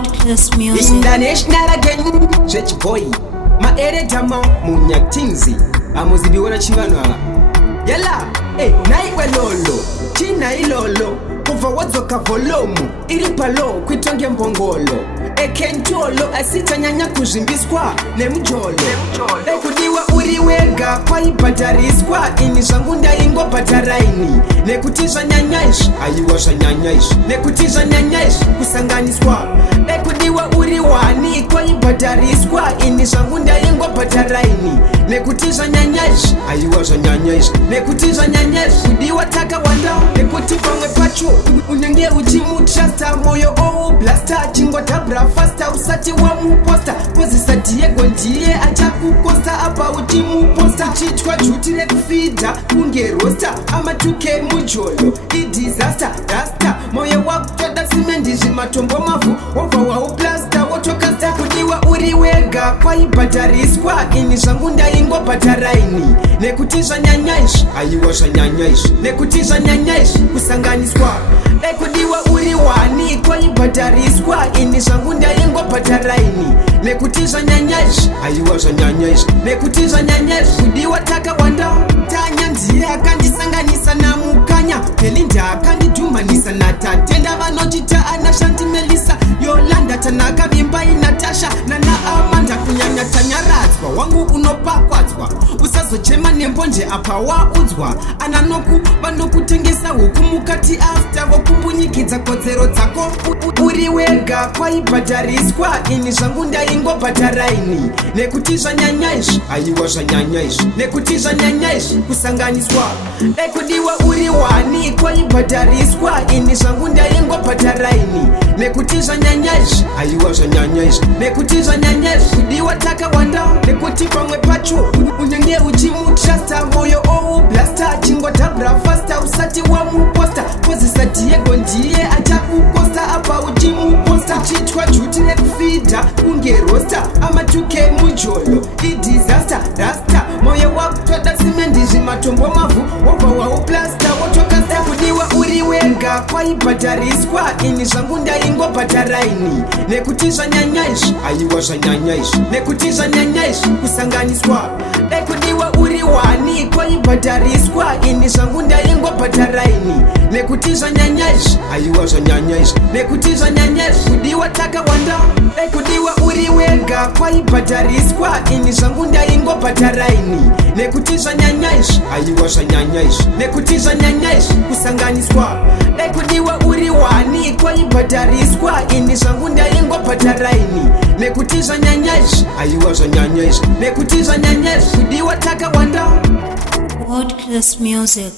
World class music. International again. Church boy. Ma eredama munyatinzi. Amuzibiwona chingana. Yala. Naiwe lolo. China ilolo. Kuva wadzoka volumu. Iripalo kwitonge mbongolo. Ekentolo asitanyanya kuzimbiswa nemujolo. Kudiwa uriwega kwa ibatariswa. Ini shangunda ingo bataraini. Nekutiza nyanyaish. Ayiwasha nyanyaish. Nekutiza nyanyaish. Kusanganiswa. Kudiwa uriwani kwa ibatariswa. Ini shangunda ingo bataraini. Nekutiza nyanyaish. Ayiwasha nyanyaish. Nekutiza nyanyaish. Kudiwa taka wanda. Nekutipa mwepacho. Unyange ujimu trasta. Moyo blaster. Chingo tabra fasta. Usati wa muposta. Pozisa Diego ndiye acha kukosta. Apa ujimu posta. Chichwa jutile kufida. Unge rosta. Ama tuke mujolo. Disaster. Rasta. Moyo wakutoda simendi. Jimatombo mavu. Ova wa uplasta. Wotokasta. Kudiwa uriwega. Kwa ibatariswa. Ini shangunda ingo bataraini. Nekutiza nyanyaish. Ayiwasha nyanyaish. Nekutiza nyanyaish. Kusanganiswa. Kudiwa uriwani. Kwa ibatariswa. Ini shangunda ingo bataraini. Nekutiza nyanyaish. Ayiwasha nyanyaish. Nekutiza nyanyaish. Kudiwa taka wanda. Tanya ndiye akandisanganisa na mukanya. Pelinda akandidumanisa na tatenda vanojita anashanti Melissa. Yolanda tanaka vimba inatasha. Nana Amanda kunyanya tanyaradzwa. Wangu unopakwadzwa. Usazochema nembonje apa waudzwa. Ananoku vanokutengesa huku mukati after vokumbunyikidza kodzero dzako. Uriwega kwa ibatariswa. Ini shangunda ingo bataraini. Nekutiza nyanyaish. Ayiwasha nyanyaish. Nekutiza nyanyaish. Kusanganiswa. Kudiwa uriwani kwa ibatariswa. Ini shangunda ingo bataraini. Nekutiza nyanyaish. Ayiwasha nyanyaish. Nekutiza nyanyaish. Kudiwa taka wanda. Nekutipa mwepacho. Unyange ujimu trasta. Moyo blaster. Chingo tabra fasta. Usati wa muposta. Pozisa Diego ndiye acha kukosta. Apa ujimu posta. Chichwa jutile kufida. Unge rosta. Ama tuke mujolo. Disaster. Rasta. Moyo wakutoda simendi. Jimatombo mavu. Ova wa uplasta. Wotokasta. Kudiwa uriwega. Kwa ibatariswa. Ini shangunda ingo bataraini. Nekutiza nyanyaish. Ayiwasha nyanyaish. Nekutiza nyanyaish. Kusanganiswa. Kudiwa uriwani. Kwa ibatariswa. Ini shangunda ingo bataraini. Nekutiza nyanyaish. Ayiwasha nyanyaish. Nekutiza nyanyaish. Kudiwa taka wanda. Kudiwa uriwega. Kwa ibatariswa. Ini shangunda ingo bataraini. Nekutiza nyanyaish. Ayiwasha nyanyaish. Nekutiza nyanyaish. Kusanganiswa. Kudiwa uriwani. Kwa ibatariswa. Ini shangunda ingo bataraini. Nekutiza nyanyaish. Ayiwasha nyanyaish. Nekutiza nyanyaish. Kudiwa taka wanda. World class music.